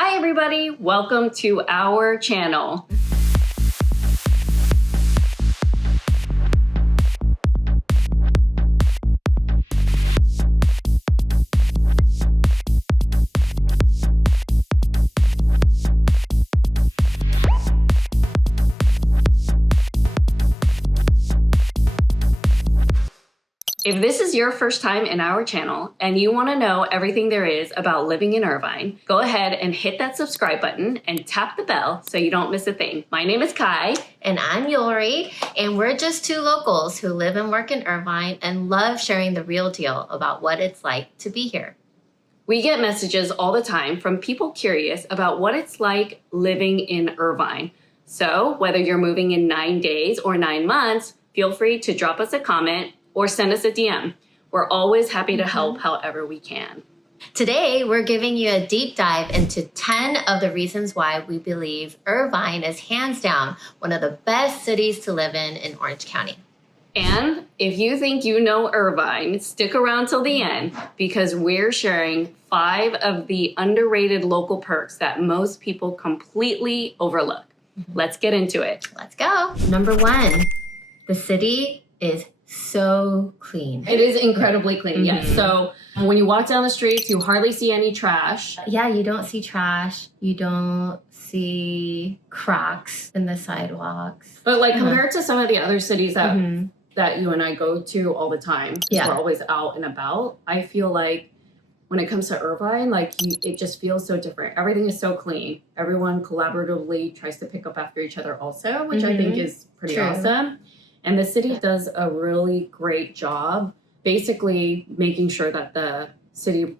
Hi everybody, welcome to our channel. If this is your first time in our channel and you want to know everything there is about living in Irvine, go ahead and hit that subscribe button and tap the bell so you don't miss a thing. My name is Kai. And I'm Yori, and we're just two locals who live and work in Irvine and love sharing the real deal about what it's like to be here. We get messages all the time from people curious about what it's like living in Irvine. So whether you're moving in 9 days or 9 months, feel free to drop us a comment or send us a DM. We're always happy to help however we can. Today, we're giving you a deep dive into 10 of the reasons why we believe Irvine is hands down one of the best cities to live in Orange County. And if you think you know Irvine, stick around till the end because we're sharing 5 of the underrated local perks that most people completely overlook. Let's get into it. Let's go. Number 1, the city is so clean. It is incredibly clean, yes. So when you walk down the streets, you hardly see any trash. Yeah, you don't see trash. You don't see cracks in the sidewalks. But like compared to some of the other cities that you and I go to all the time, we're always out and about, I feel like when it comes to Irvine, it just feels so different. Everything is so clean. Everyone collaboratively tries to pick up after each other also, which I think is pretty awesome. And the city does a really great job basically making sure that the city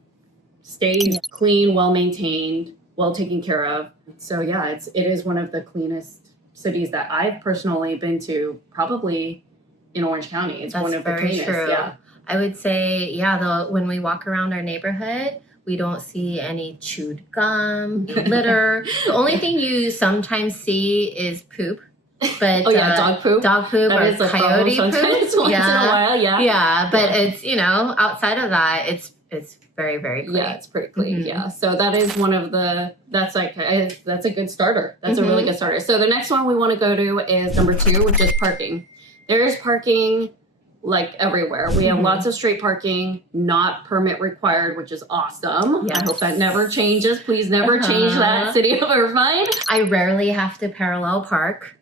stays clean, well-maintained, well taken care of. So yeah, it is one of the cleanest cities that I've personally been to, probably in Orange County. It's one of the cleanest. True. Yeah. I would say, when we walk around our neighborhood, we don't see any chewed gum, litter. The only thing you sometimes see is poop. But dog poop. Dog poop that or is coyote poop. Once in a while, Yeah, but it's, outside of that, it's very, very clean. Yeah, it's pretty clean. Yeah. So that is one of the, that's a good starter. That's a really good starter. So the next one we want to go to is number 2, which is parking. There is parking like everywhere. We have lots of street parking, not permit required, which is awesome. Yes. I hope that never changes. Please never change that, City of Irvine. I rarely have to parallel park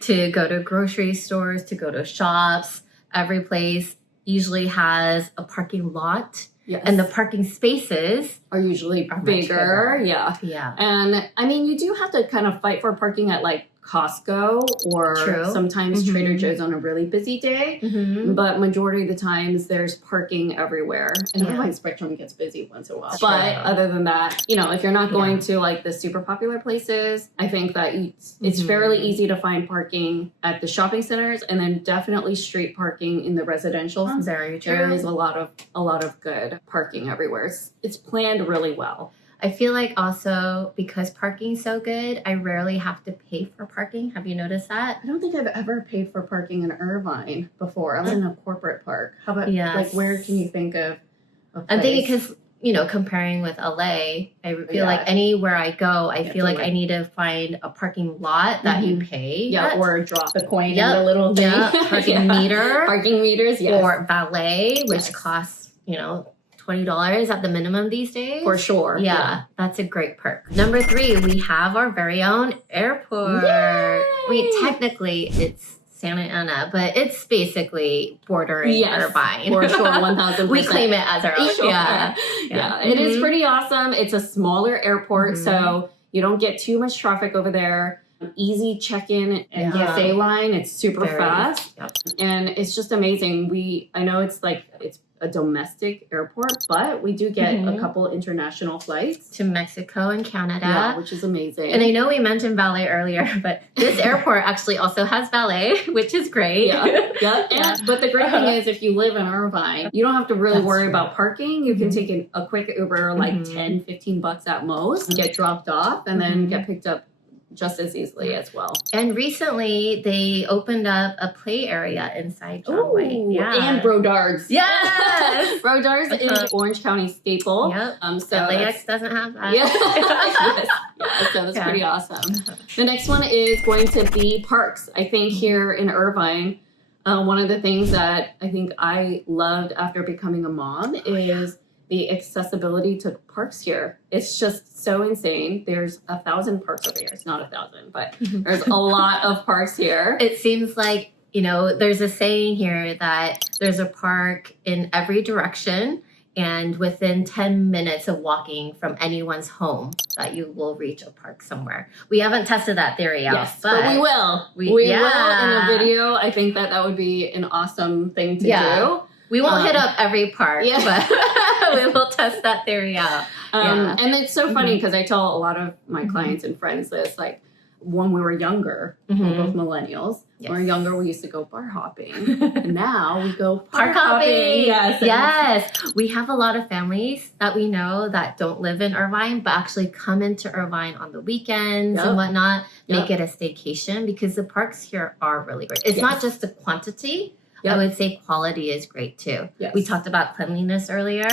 to go to grocery stores, to go to shops. Every place usually has a parking lot. Yes. And the parking spaces are usually bigger. Yeah. And I mean, you do have to kind of fight for parking at like Costco or sometimes Trader Joe's on a really busy day. But majority of the times there's parking everywhere. And Irvine Spectrum gets busy once in a while. But other than that, if you're not going to like the super popular places, I think that it's fairly easy to find parking at the shopping centers and then definitely street parking in the residential. Very true. There is a lot of good parking everywhere. It's planned really well. I feel like also because parking's so good, I rarely have to pay for parking. Have you noticed that? I don't think I've ever paid for parking in Irvine before. I was in a corporate park. How about like where can you think of a place? I'm thinking because comparing with LA, I feel like anywhere I go, I feel like I need to find a parking lot that you pay. Yeah, or drop the coin in the little thing. Parking meter. Parking meters, yes. Or valet, which costs, $20 at the minimum these days. For sure. Yeah, that's a great perk. Number 3, we have our very own airport. Yay! Technically, it's Santa Ana, but it's basically bordering Irvine. For sure, 1,000%. We claim it as our own. Sure. Yeah. It is pretty awesome. It's a smaller airport, so you don't get too much traffic over there. Easy check-in and TSA line. It's super fast. Yep. And it's just amazing. I know it's a domestic airport, but we do get a couple international flights to Mexico and Canada, which is amazing. And I know we mentioned valet earlier, but this airport actually also has valet, which is great. But the great thing is if you live in Irvine, you don't have to really worry about parking. You can take a quick Uber, like $10-15 at most, get dropped off, and then get picked up just as easily as well. And recently, they opened up a play area inside John White. Yeah. And Brodards. Yes! Brodards is Orange County staple. Yep. So LAX doesn't have that. Yeah. Yes. So that's pretty awesome. The next one is going to be parks. I think here in Irvine, one of the things that I think I loved after becoming a mom is the accessibility to parks here. It's just so insane. There's 1,000 parks over here. It's not 1,000, but there's a lot of parks here. It seems like, there's a saying here that there's a park in every direction, and within 10 minutes of walking from anyone's home that you will reach a park somewhere. We haven't tested that theory out. Yes, but we will. We will in a video. I think that would be an awesome thing to do. We won't hit up every park, but we will test that theory out. And it's so funny because I tell a lot of my clients and friends this, like when we were younger, we're both millennials. When we were younger, we used to go bar hopping. And now we go park hopping. Yes. We have a lot of families that we know that don't live in Irvine, but actually come into Irvine on the weekends and whatnot, make it a staycation because the parks here are really great. It's not just the quantity. I would say quality is great too. We talked about cleanliness earlier.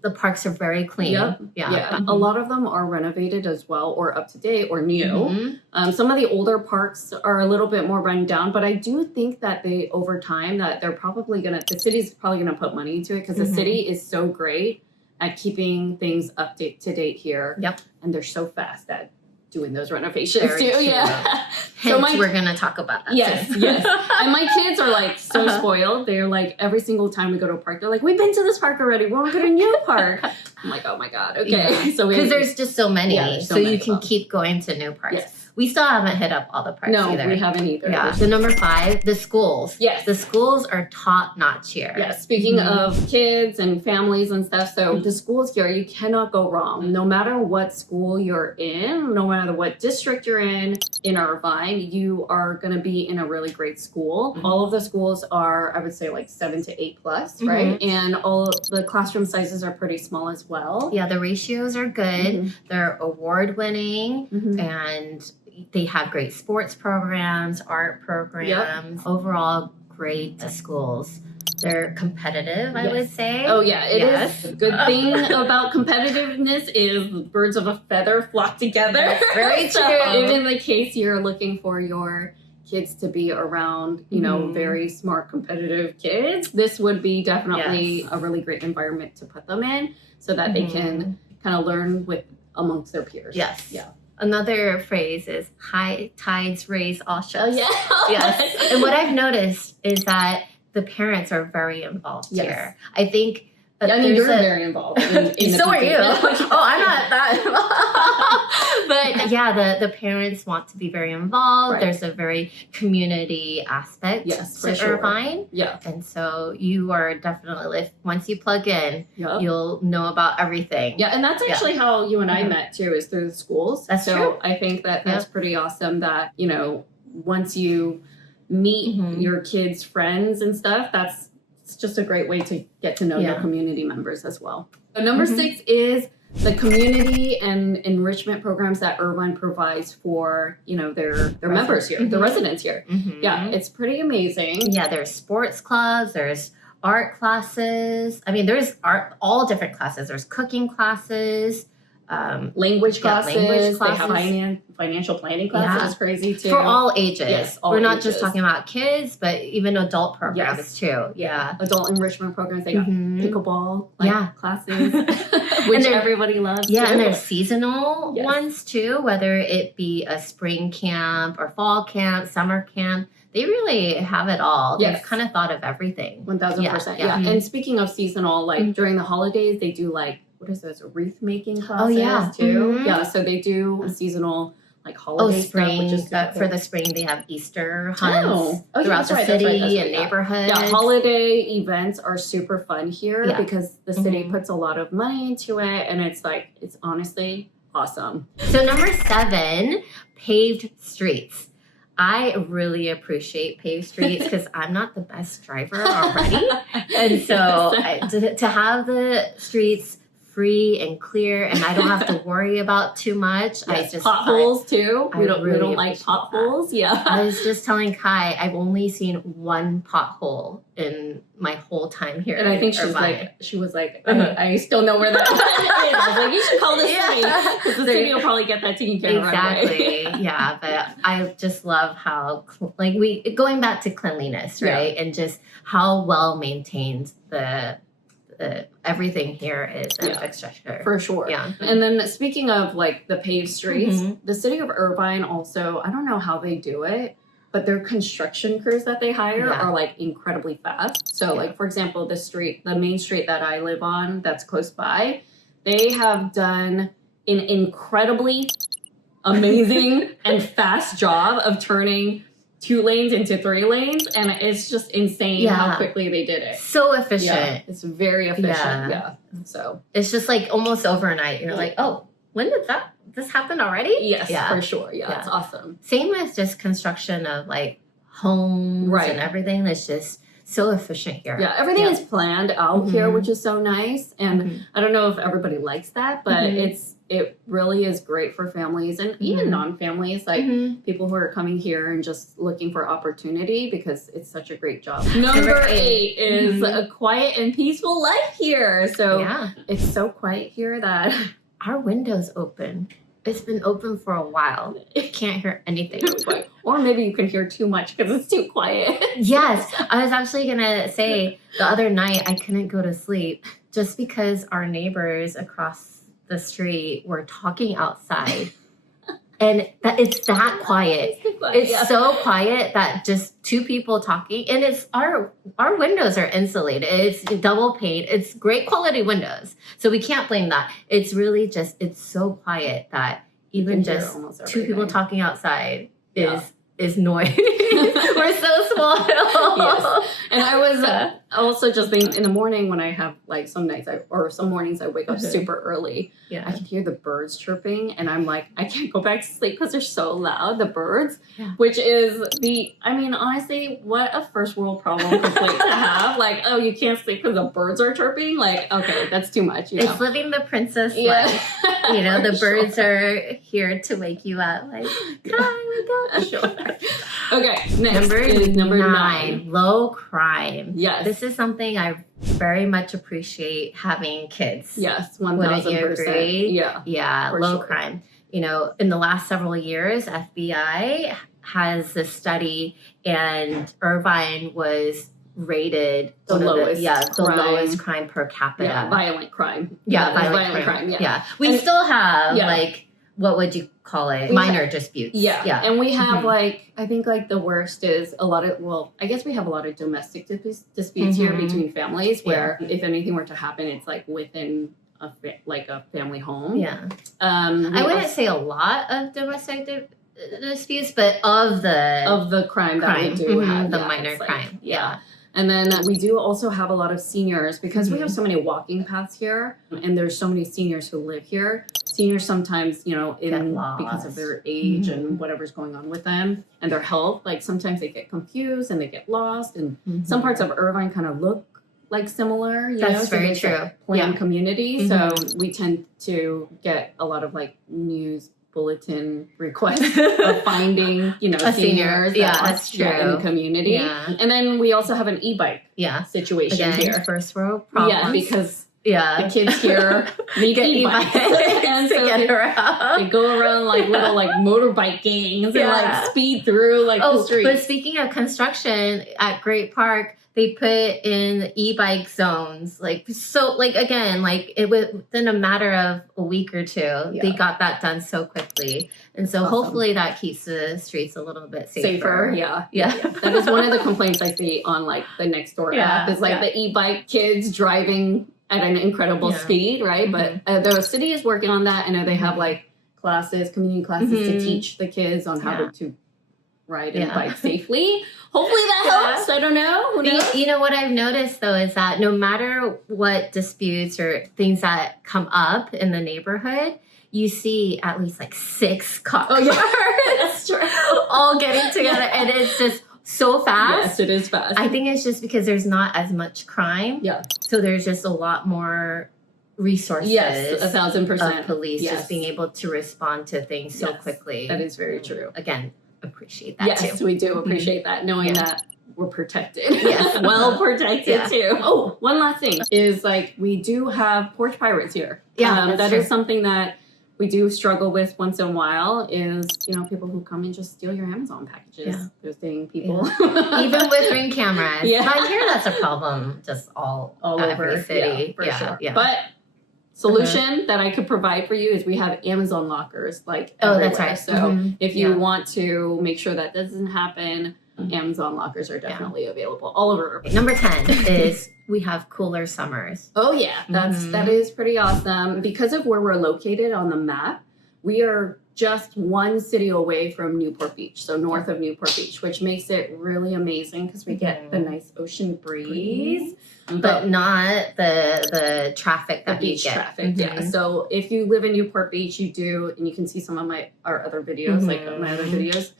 The parks are very clean. A lot of them are renovated as well, or up to date, or new. Some of the older parks are a little bit more run down, but I do think that over time, that they're probably the city's probably gonna put money into it because the city is so great at keeping things up to date here. And they're so fast at doing those renovations too. Hence, we're gonna talk about that. Yes. And my kids are like so spoiled. They're like every single time we go to a park, they're like, "We've been to this park already. We're going to a new park." I'm like, "Oh my god, okay." So because there's just so many, so you can keep going to new parks. We still haven't hit up all the parks either. No, we haven't either. So number 5, the schools. The schools are top notch here. Speaking of kids and families and stuff, so the schools here, you cannot go wrong. No matter what school you're in, no matter what district you're in Irvine, you are going to be in a really great school. All of the schools are, I would say, like 7 to 8 plus, right? And all of the classroom sizes are pretty small as well. The ratios are good. They're award winning and they have great sports programs, art programs, overall great schools. They're competitive, I would say. Oh, yeah, it is. The good thing about competitiveness is birds of a feather flock together. That's very true. If in the case you're looking for your kids to be around, very smart, competitive kids, this would be definitely a really great environment to put them in so that they can kind of learn amongst their peers. Another phrase is high tides raise all ships. Oh, And what I've noticed is that the parents are very involved here. I think you're very involved. So are you. I'm not that But the parents want to be very involved. There's a very community aspect to Irvine. And so you are definitely, once you plug in, you'll know about everything. And that's actually how you and I met too, is through the schools. That's true. I think that's pretty awesome that, once you meet your kids' friends and stuff, it's just a great way to get to know your community members as well. So number 6 is the community and enrichment programs that Irvine provides for, their members here, the residents here. It's pretty amazing. There's sports clubs, there's art classes. I mean, there's all different classes. There's cooking classes. Language classes. They have financial planning classes. It's crazy too. For all ages. All We're not ages. just talking about kids, but even adult programs too. Adult enrichment programs. They got pickleball classes, which everybody loves. And there's seasonal ones too, whether it be a spring camp or fall camp, summer camp. They really have it all. They've kind of thought of everything. 1000%. And speaking of seasonal, like during the holidays, they do what is this, wreath making classes too? So they do seasonal holiday spring stuff, which is for the spring they have Easter hunts throughout the city and neighborhoods. Holiday events are super fun here because the city puts a lot of money into it, and it's honestly awesome. So number 7, paved streets. I really appreciate paved streets because I'm not the best driver already. And so to have the streets free and clear, and I don't have to worry about too much. Yes, I just potholes too. We don't like potholes. That. Yeah. I was just telling Kai, I've only seen one pothole in my whole time here. And I think she was like, I still know where that is. I was like, you should call the city, because the city will probably get that taken care of right away. Yeah, but I just love how going back to cleanliness, right? And just how well maintained the everything here is infrastructure. For sure. Yeah. And then speaking of like the paved streets, the city of Irvine also, I don't know how they do it, but their construction crews that they hire are like incredibly fast. So like, for example, the main street that I live on that's close by, they have done an incredibly amazing and fast job of turning 2 lanes into 3 lanes, and it's just insane how quickly they did it. So efficient. Yeah, it's very efficient. Yeah. So it's just like almost overnight. You're like, oh, when did this happen already? Yes, for sure. Yeah, it's awesome. Same as just construction of like homes and everything. It's just so efficient here. Yeah, everything is planned out here, which is so nice. And I don't know if everybody likes that, but it really is great for families and even non-families, like people who are coming here and just looking for opportunity, because it's such a great job. Number 8 is a quiet and peaceful life here. So it's so quiet here that our window's open. It's been open for a while. Can't hear anything. Or maybe you can hear too much because it's too quiet. Yes. I was actually going to say the other night I couldn't go to sleep just because our neighbors across the street were talking outside. And it's that quiet. It's so quiet that just 2 people talking, and it's our windows are insulated. It's double pane. It's great quality windows, so we can't blame that. It's really just it's so quiet that even just 2 people talking outside is noise. We're so small. Yes. And I was also just thinking in the morning when I have like some mornings I wake up super early. Yeah. I can hear the birds chirping and I'm like, I can't go back to sleep because they're so loud, the birds, which is honestly, what a first world problem complaint to have. Like, oh, you can't sleep because the birds are chirping? Like, okay, that's too much. It's living the princess life. The birds are here to wake you up. Like, hi, wake up. Okay, next is number 9. Low crime. Yes. This is something I very much appreciate having kids. Yes, 1000%. Wouldn't you agree? Yeah, low crime. In the last several years, FBI has this study, and Irvine was rated the lowest crime per capita. Yeah, violent crime. Violent crime. Yeah. We still have what would you call it? Minor disputes. Yeah. And we have I think the worst is I guess we have a lot of domestic disputes here between families where if anything were to happen, it's like within a family home. Yeah. I wouldn't say a lot of domestic disputes, but of the crime that we do have. The minor crime. Yeah. And then we do also have a lot of seniors because we have so many walking paths here and there's so many seniors who live here. Seniors sometimes, because of their age and whatever's going on with them and their health, sometimes they get confused and they get lost. And some parts of Irvine kind of look similar. That's very true. Planned community. So we tend to get a lot of news bulletin requests of finding, seniors that's true. In the community. Yeah. And then we also have an e-bike situation here. First world problems. Yeah, because the kids here need e-bikes. And so get around. They go around little motorbike gangs and speed through the streets. But speaking of construction at Great Park, they put in e-bike zones, again, it within a matter of a week or 2, they got that done so quickly. And so hopefully that keeps the streets a little bit safer. Yeah. That is one of the complaints I see on the Nextdoor app is the e-bike kids driving at an incredible speed, right? But the city is working on that. I know they have community classes to teach the kids on how to ride and bike safely. Hopefully that helps. I don't know. Who knows? You know what I've noticed though is that no matter what disputes or things that come up in the neighborhood, you see at least 6 cop cars. That's true. All getting together, and it's just so fast. Yes, it is fast. I think it's just because there's not as much crime. Yeah. So there's just a lot more resources. Yes, 1,000%. Of police Yes. just being able to respond to things so quickly. That is very true. Again, appreciate that too. Yes, we do appreciate that, knowing that we're protected. Yes. Well protected too. Oh, one last thing is like we do have porch pirates here. Yeah, that is something that we do struggle with once in a while is, people who come and just steal your Amazon packages. Yeah. Those dang people. Even with Ring cameras. Yeah. But here that's a problem just all over every city. Yeah, for sure. Yeah. But solution that I could provide for you is we have Amazon lockers like everywhere. That's right. So if you want to make sure that doesn't happen, Amazon lockers are definitely available all over. Number 10 is we have cooler summers. Oh yeah, that is pretty awesome. Because of where we're located on the map, we are just one city away from Newport Beach, so north of Newport Beach, which makes it really amazing because we get the nice ocean breeze, but not the traffic that we beach get. traffic. Yeah. So if you live in Newport Beach, you do, and you can see some of our other videos, like my other videos.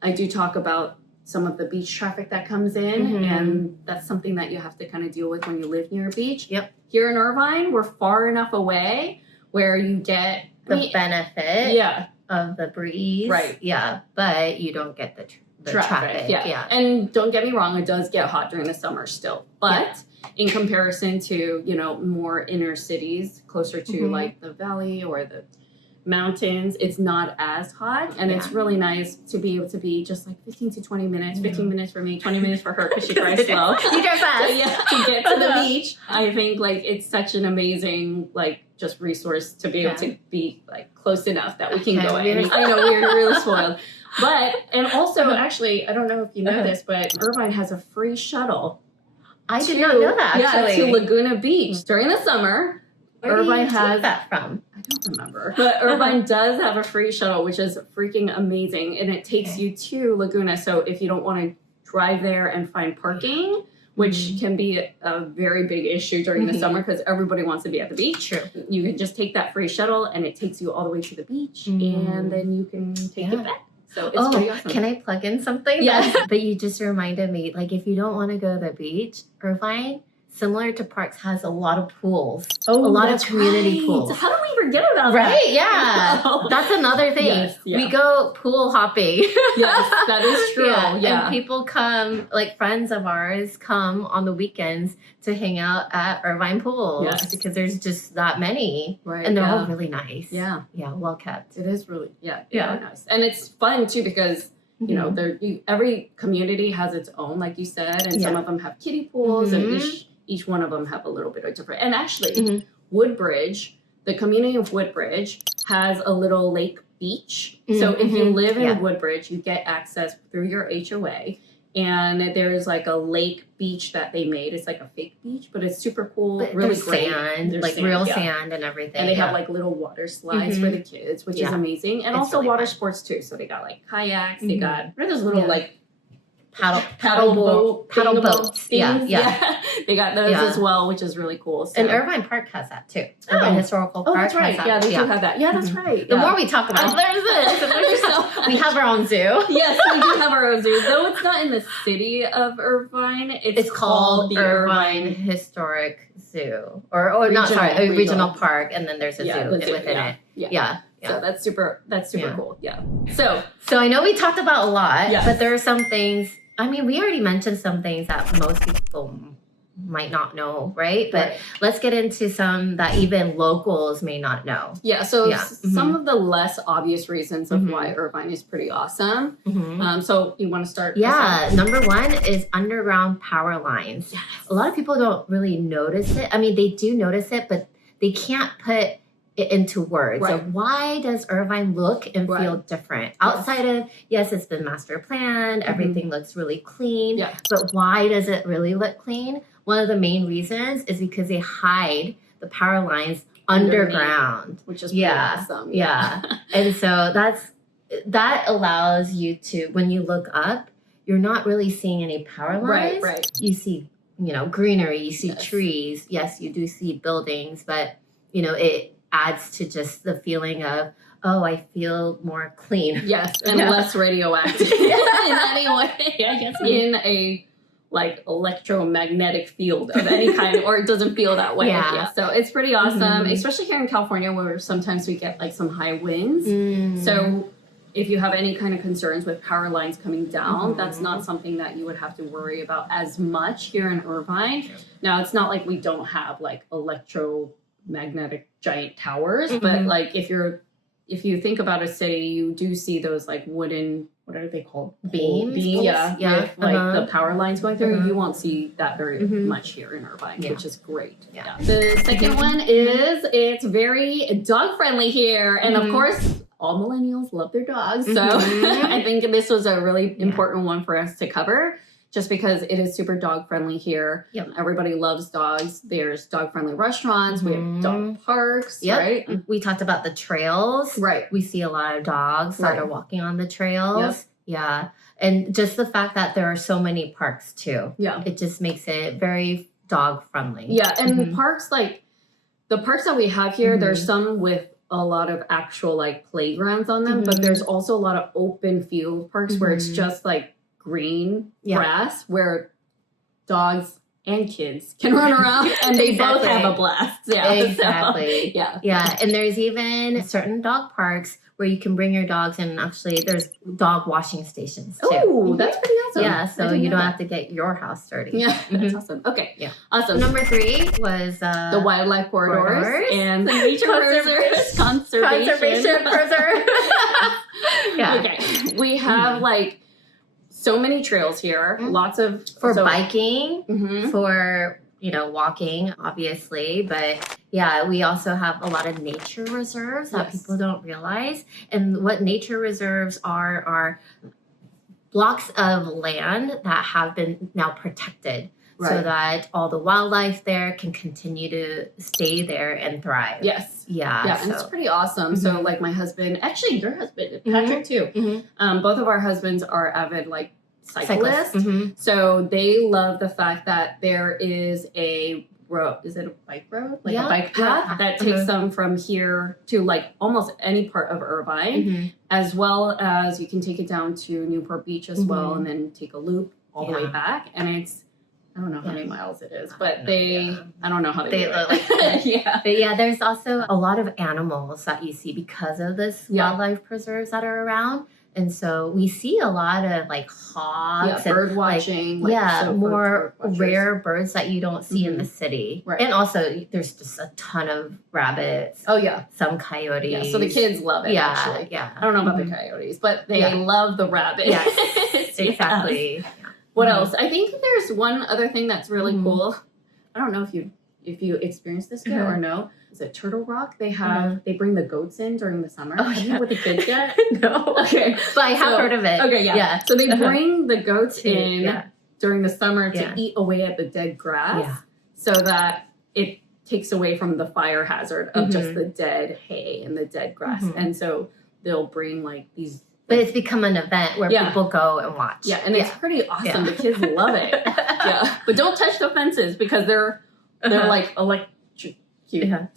I do talk about some of the beach traffic that comes in, and that's something that you have to kind of deal with when you live near a beach. Yep. Here in Irvine, we're far enough away where you get the benefit of the breeze. Right. Yeah, but you don't get the traffic. Yeah. And don't get me wrong, it does get hot during the summer still. But in comparison to, more inner cities closer to like the valley or the mountains, it's not as hot, and it's really nice to be able to be just like 15 to 20 minutes, 15 minutes for me, 20 minutes for her because she drives slow. You drive fast. So, to get to the beach, I think like it's such an amazing just resource to be able to be like close enough that we can go in. I know we're really spoiled. But, and also actually, I don't know if you know this, but Irvine has a free shuttle. I did not know that actually. To Laguna Beach during the summer. Irvine has that from? I don't remember. But Irvine does have a free shuttle, which is freaking amazing. And it takes you to Laguna. So if you don't want to drive there and find parking, which can be a very big issue during the summer because everybody wants to be at the beach. True. You can just take that free shuttle and it takes you all the way to the beach. And then you can take it back. So it's pretty awesome. Can I plug in something? Yes. But you just reminded me, like if you don't want to go to the beach, Irvine, similar to parks, has a lot of pools. A lot of community pools. How do we forget about that? Right, yeah. That's another thing. Yes, we go pool hopping. Yes, that is true. And people come, like friends of ours come on the weekends to hang out at Irvine pools because there's just that many. Right. And they're all really nice. Yeah. Yeah, well kept. It is really, nice. And it's fun too because every community has its own, like you said, and some of them have kiddie pools and each one of them have a little bit of different. And actually, Woodbridge, the community of Woodbridge has a little lake beach. So if you live in Woodbridge, you get access through your HOA. And there's like a lake beach that they made. It's like a fake beach, but it's super cool. But really there's great. sand, There's like sand, real sand and everything. And they have like little water slides for the kids, which is amazing. And It's also really water fun. sports too. So they got like kayaks. They got those little like paddle boats. Yeah. They got those as well, which is really cool. So. And Irvine Park has that too. Irvine Historical Park that's right. has that. Yeah, they do have that. Yeah, that's right. The more we talk about it, there's this. We have our own zoo. Yes, we do have our own zoo. Though it's not in the city of Irvine. It's called the Irvine Historic Zoo. Or not, sorry, a regional park. And then there's a zoo within it. Yeah. So that's super cool. Yeah. So I know we talked about a lot, but there are some things, I mean, we already mentioned some things that most people might not know, right? But let's get into some that even locals may not know. Yeah, so some of the less obvious reasons of why Irvine is pretty awesome. So you want to start? Yeah, number one is underground power lines. Yes. A lot of people don't really notice it. I mean, they do notice it, but they can't put it into words. So why does Irvine look and feel different? Outside of, yes, it's been master planned, everything looks really clean, but why does it really look clean? One of the main reasons is because they hide the power lines underground. Which is pretty awesome. Yeah. And so that allows you to, when you look up, you're not really seeing any power lines. Right. You see, greenery, you see trees. Yes, you do see buildings, but, it adds to just the feeling of, oh, I feel more clean. Yes, and less radioactive in any way. I guess in a like electromagnetic field of any kind, or it doesn't feel that way. Yeah. So it's pretty awesome, especially here in California where sometimes we get like some high winds. So if you have any kind of concerns with power lines coming down, that's not something that you would have to worry about as much here in Irvine. Now, it's not like we don't have like electromagnetic giant towers, but like if you think about a city, you do see those like wooden, what are they called? Beams. Yeah. With like the power lines going through. You won't see that very much here in Irvine, which is great. Yeah. The second one is it's very dog friendly here. And of course, all millennials love their dogs. So I think this was a really important one for us to cover. Just because it is super dog friendly here. Everybody loves dogs. There's dog friendly restaurants. We have dog parks, right? We talked about the trails. Right. We see a lot of dogs that are walking on the trails. Yeah. And just the fact that there are so many parks too. Yeah. It just makes it very dog friendly. Yeah. And parks, like the parks that we have here, there's some with a lot of actual like playgrounds on them, but there's also a lot of open field parks where it's just like green grass where dogs and kids can run around and they both have a blast. Yeah, exactly. So, yeah. And there's even certain dog parks where you can bring your dogs, and actually there's dog washing stations too. Oh, that's pretty awesome. Yeah, so you don't have to get your house dirty. Yeah, that's awesome. Okay, awesome. Number 3 was the wildlife corridors and the nature conservation preserve. Okay, we have like so many trails here, lots of biking, for walking, obviously, but we also have a lot of nature reserves that people don't realize. And what nature reserves are blocks of land that have been now protected so that all the wildlife there can continue to stay there and thrive. Yes. Yeah. And it's pretty awesome. So like my husband, actually your husband, Patrick too, both of our husbands are avid like cyclists. So they love the fact that there is a road. Is it a bike road? Like a bike path that takes them from here to like almost any part of Irvine, as well as you can take it down to Newport Beach as well, and then take a loop all the way back. And it's, I don't know how many miles it is, but I don't know how they do it. But there's also a lot of animals that you see because of this wildlife preserves that are around. And so we see a lot of like hawks and bird watching. More rare birds that you don't see in the city. Right. And also there's just a ton of rabbits. Oh yeah. Some coyotes. Yeah, so the kids love it actually. Yeah. I don't know about the coyotes, but they love the rabbits. Yes, exactly. What else? I think there's one other thing that's really cool. I don't know if you experienced this yet or no. Is it Turtle Rock? They have they bring the goats in during the summer. Oh, have you with the kids yet? No. Okay. But I have heard of it. Okay, yeah. So they bring the goats in during the summer to eat away at the dead grass so that it takes away from the fire hazard of just the dead hay and the dead grass. And so they'll bring like these. But it's become an event where people go and watch. Yeah, and it's pretty awesome. The kids love it. But don't touch the fences because they're like electrocute. They're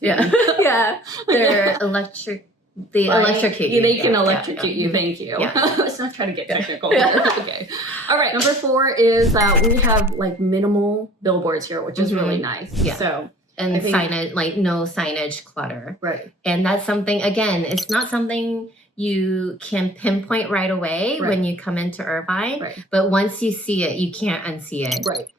electric. They electrocute you. They can electrocute you. Thank you. Let's not try to get technical. Okay. All right. Number 4 is that we have like minimal billboards here, which is really nice. So and signage, like no signage clutter. Right. And that's something. Again, it's not something you can pinpoint right away when you come into Irvine. Right. But once you see it, you can't unsee it. Right.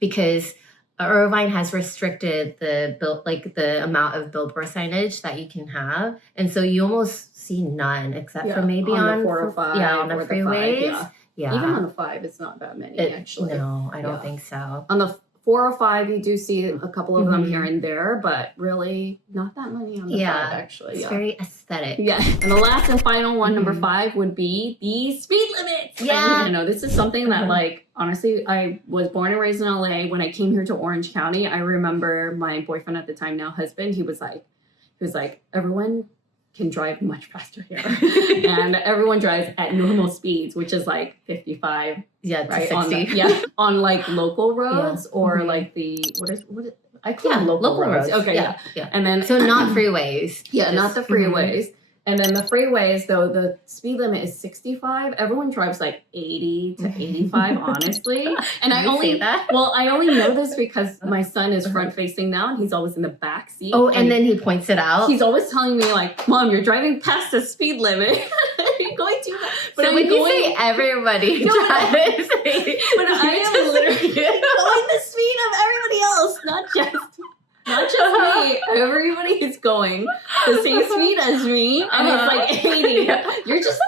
Because Irvine has restricted the amount of billboard signage that you can have, and so you almost see none, except for maybe on the 405, on the freeways. Even on the 5, it's not that many actually. No, I don't think so. On the 405, you do see a couple of them here and there, but really not that many on the 5 actually. It's very aesthetic. Yeah, and the last and final one, number 5, would be the speed limits. Yeah, and, this is something that like. Honestly, I was born and raised in LA. When I came here to Orange County, I remember my boyfriend at the time, now husband, he was like, everyone can drive much faster here. And everyone drives at normal speeds, which is like 55. Yeah, right? 60. On like local roads or like the, what is I call them local roads. Okay, yeah. And then, so not freeways. Not the freeways. And then the freeways, though, the speed limit is 65. Everyone drives like 80 to 85, honestly. And I only know this because my son is front facing now, and he's always in the back seat. Oh, and then he points it out. He's always telling me like, "Mom, you're driving past the speed limit. You're going too fast." But so when you say everybody drives, but I am literally going the speed of everybody else, not just me. Everybody is going the same speed as me, and it's like 80. You're just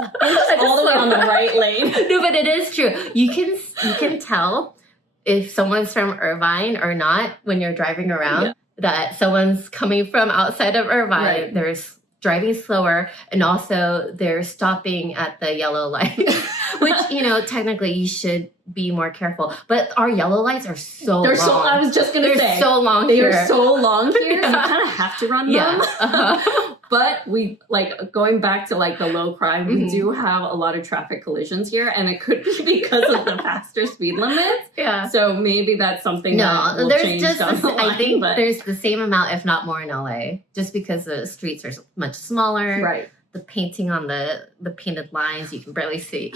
all the way on the right lane. No, but it is true. You can tell if someone's from Irvine or not when you're driving around that someone's coming from outside of Irvine. Right. There's driving slower, and also they're stopping at the yellow light, which, technically you should be more careful. But our yellow lights are so long. I was just going to say. They're so long here. They're so long here. You kind of have to run them. But we, going back to the low crime, we do have a lot of traffic collisions here, and it could be because of the faster speed limits. Yeah. So maybe that's something that will change down the line. I think there's the same amount, if not more, in LA, just because the streets are much smaller. Right. The painting on the painted lines, you can barely see,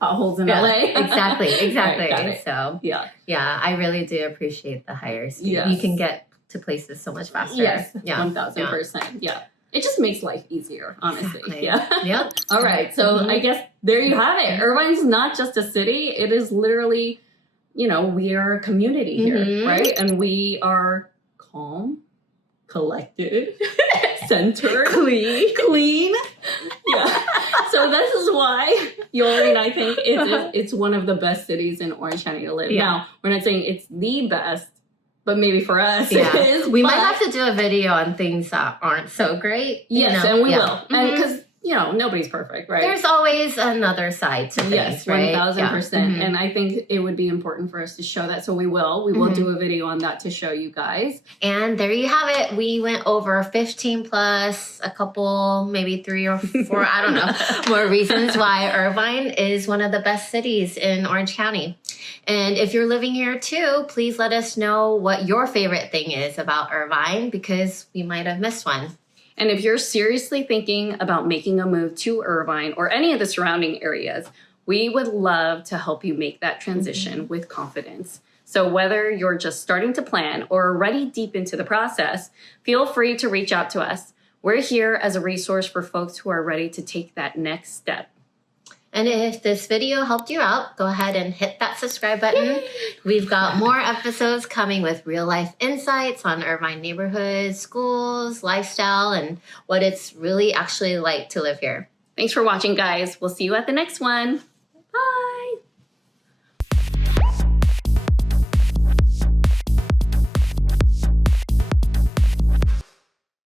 potholes in LA. Exactly. Right, so I really do appreciate the higher speed. Yes. You can get to places so much faster. Yes, 1000%. Yeah. It just makes life easier, honestly. Exactly. Yeah. Yep. All right. So I guess there you have it. Irvine's not just a city. It is literally, we are a community here, right? And we are calm, collected, centered, clean. Yeah. So this is why Yori and I think it's one of the best cities in Orange County to live. Yeah. Now, we're not saying it's the best, but maybe for us it is. We might have to do a video on things that aren't so great. Yes, and we will. And because, nobody's perfect, right? There's always another side to things, right? 1000%. And I think it would be important for us to show that. So we will. We will do a video on that to show you guys. And there you have it. We went over 15 plus a couple, maybe 3 or 4, I don't know, more reasons why Irvine is one of the best cities in Orange County. And if you're living here too, please let us know what your favorite thing is about Irvine, because we might have missed one. And if you're seriously thinking about making a move to Irvine or any of the surrounding areas, we would love to help you make that transition with confidence. So whether you're just starting to plan or already deep into the process, feel free to reach out to us. We're here as a resource for folks who are ready to take that next step. And if this video helped you out, go ahead and hit that subscribe button. We've got more episodes coming with real life insights on Irvine neighborhoods, schools, lifestyle, and what it's really actually like to live here. Thanks for watching, guys. We'll see you at the next one.